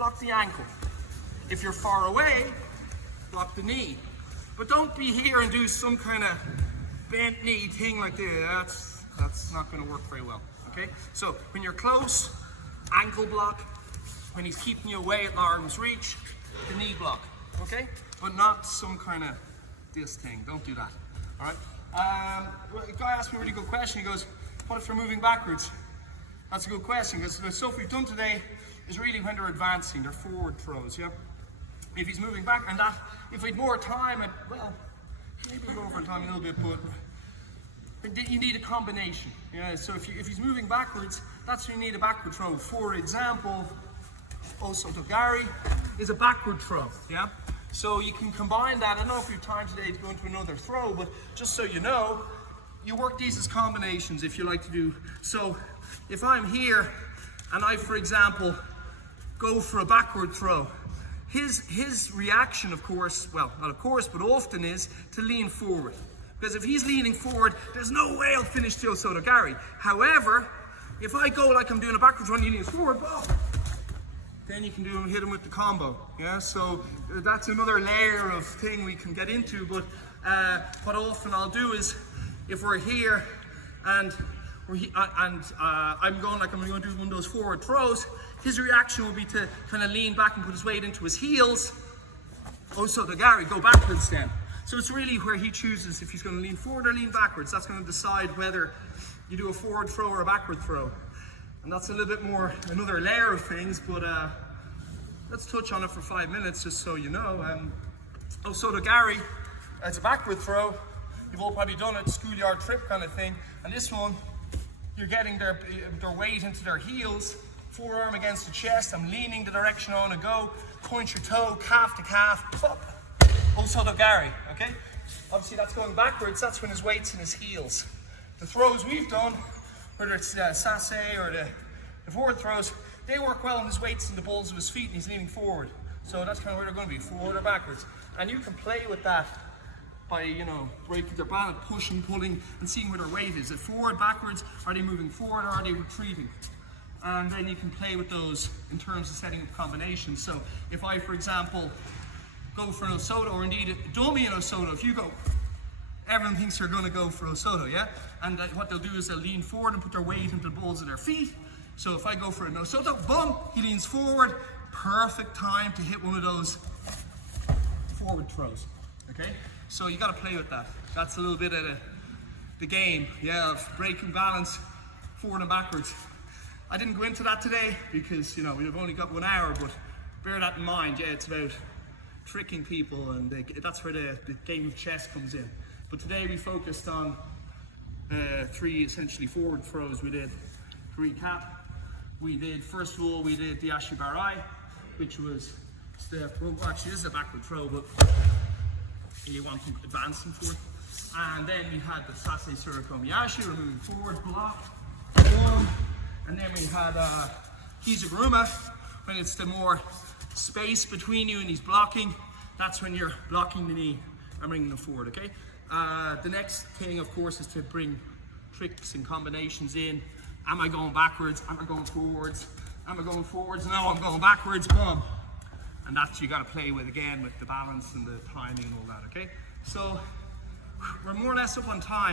block the ankle. If you're far away, block the knee. But don't be here and do some kind of bent knee thing like this. That's not going to work very well, okay? So when you're close, ankle block. When he's keeping you away at arm's reach, the knee block, okay? But not some kind of this thing. Don't do that, all right? A guy asked me a really good question. He goes, what if they're moving backwards? That's a good question, because the stuff we've done today is really when they're advancing, they're forward throws, yeah? If he's moving back, and that, if we had more time, well, maybe go over time a little bit, but you need a combination, yeah? So if he's moving backwards, that's when you need a backward throw. For example, Osoto Gari is a backward throw, yeah? So you can combine that. I don't know if we have time today to go into another throw, but just so you know, you work these as combinations if you like to do. So if I'm here and I, for example, go for a backward throw, his reaction, of course, well, not of course, but often is to lean forward. Because if he's leaning forward, there's no way I'll finish the Osoto Gari. However, if I go like I'm doing a backward throw and he leans forward, then you can hit him with the combo, yeah? So that's another layer of thing we can get into, but what often I'll do is, if we're here and I'm going like I'm going to do one of those forward throws, his reaction will be to kind of lean back and put his weight into his heels. Osoto Gari, go backwards then. So it's really where he chooses if he's going to lean forward or lean backwards. That's going to decide whether you do a forward throw or a backward throw. And that's a little bit more, another layer of things, but let's touch on it for 5 minutes just so you know. Osoto Gari, it's a backward throw. You've all probably done it, schoolyard trip kind of thing. And this one, you're getting their weight into their heels, forearm against the chest. I'm leaning the direction I want to go. Point your toe, calf to calf, pop. Osoto Gari, okay? Obviously that's going backwards. That's when his weight's in his heels. The throws we've done, whether it's sase or the forward throws, they work well when his weight's in the balls of his feet and he's leaning forward. So that's kind of where they're going to be, forward or backwards. And you can play with that by, you know, breaking their balance, pushing, pulling, and seeing where their weight is. Is it forward, backwards? Are they moving forward or are they retreating? And then you can play with those in terms of setting up combinations. So if I, for example, go for an Osoto, or indeed a dummy in Osoto, if you go, everyone thinks they're going to go for Osoto, yeah? And what they'll do is they'll lean forward and put their weight into the balls of their feet. So if I go for an Osoto, boom, he leans forward. Perfect time to hit one of those forward throws, okay? So you got to play with that. That's a little bit of the game, yeah, of breaking balance, forward and backwards. I didn't go into that today because, you know, we've only got 1 hour, but bear that in mind. Yeah, it's about tricking people, and that's where the game of chess comes in. But today we focused on 3 essentially forward throws. We did, to recap, we did, first of all, we did the Ashibarai, which was, well, actually this is a backward throw, but you want to advance them forward. And then we had the Sase Surakomiyashi, we're moving forward, block, boom. And then we had Kizaguruma, when it's the more space between you and he's blocking, that's when you're blocking the knee and bringing them forward, okay? The next thing, of course, is to bring tricks and combinations in. Am I going backwards? Am I going forwards? Am I going forwards? No, I'm going backwards, boom. And that's you got to play with again with the balance and the timing and all that, okay? So we're more or less up on time.